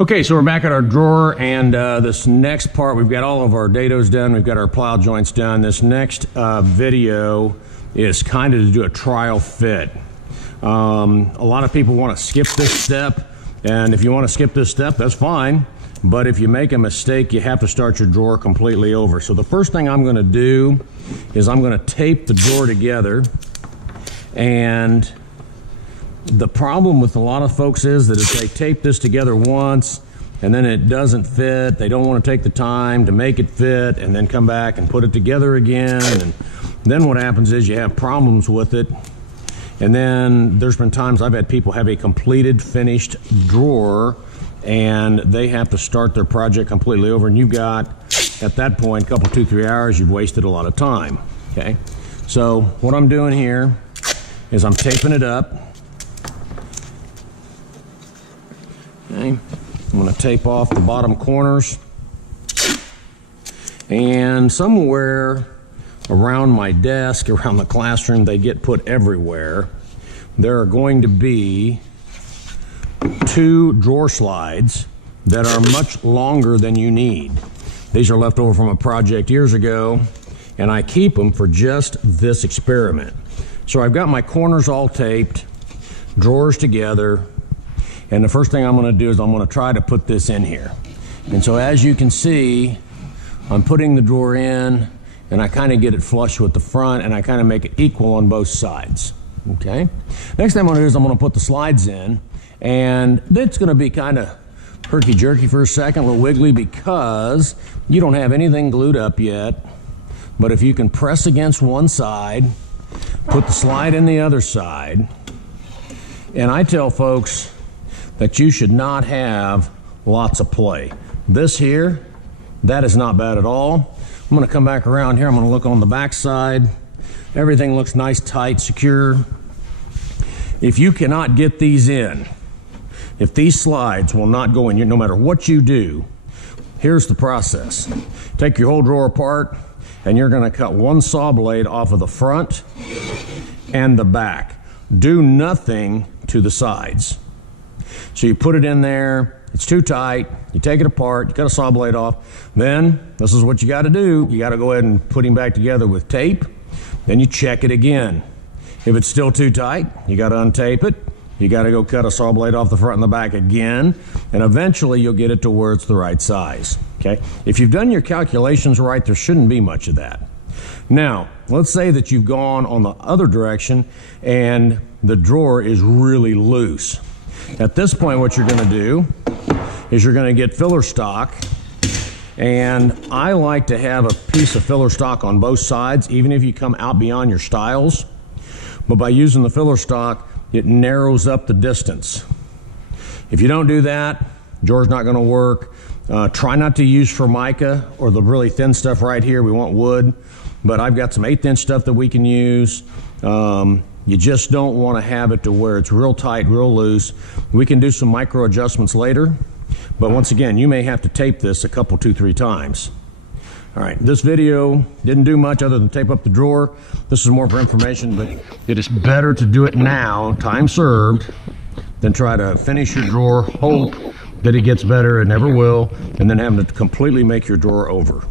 Okay, so we're back at our drawer, and this next part, we've got all of our dados done, we've got our plow joints done. This next video is kind of to do a trial fit. A lot of people want to skip this step, and if you want to skip this step, that's fine. But if you make a mistake, you have to start your drawer completely over. So the first thing I'm going to do is I'm going to tape the drawer together. And the problem with a lot of folks is that if they tape this together once and then it doesn't fit, they don't want to take the time to make it fit and then come back and put it together again. And then what happens is you have problems with it. And then there's been times I've had people have a completed, finished drawer and they have to start their project completely over, and you've got, at that point, a couple, 2-3 hours, you've wasted a lot of time, okay? So what I'm doing here is I'm taping it up. Okay. I'm going to tape off the bottom corners, and somewhere around my desk, around the classroom, they get put everywhere, there are going to be 2 drawer slides that are much longer than you need. These are left over from a project years ago, and I keep them for just this experiment. So I've got my corners all taped, drawers together, and the first thing I'm going to do is I'm going to try to put this in here. And so as you can see, I'm putting the drawer in, and I kind of get it flush with the front, and I kind of make it equal on both sides. Okay? Next thing I'm going to do is I'm going to put the slides in, and it's going to be kind of herky-jerky for a second, a little wiggly, because you don't have anything glued up yet. But if you can press against one side, put the slide in the other side, and I tell folks that you should not have lots of play. This here, that is not bad at all. I'm going to come back around here. I'm going to look on the back side. Everything looks nice, tight, secure. If you cannot get these in, if these slides will not go in, no matter what you do, here's the process. Take your whole drawer apart, and you're going to cut one saw blade off of the front and the back. Do nothing to the sides. So you put it in there, it's too tight, you take it apart, you cut a saw blade off, then this is what you got to do. You got to go ahead and put him back together with tape, then you check it again. If it's still too tight, you got to untape it. You got to go cut a saw blade off the front and the back again, and eventually you'll get it to where it's the right size, okay? If you've done your calculations right, there shouldn't be much of that. Now, let's say that you've gone on the other direction and the drawer is really loose. At this point, what you're going to do is you're going to get filler stock, and I like to have a piece of filler stock on both sides, even if you come out beyond your stiles. But by using the filler stock, it narrows up the distance. If you don't do that, drawer's not going to work. Try not to use Formica or the really thin stuff right here. We want wood, but I've got some 1/8" stuff that we can use. You just don't want to have it to where it's real tight, real loose. We can do some micro adjustments later, but once again, you may have to tape this a couple, 2-3 times. All right, this video didn't do much other than tape up the drawer. This is more for information, but it is better to do it now, time served, than try to finish your drawer, hope that it gets better, it never will, and then having to completely make your drawer over.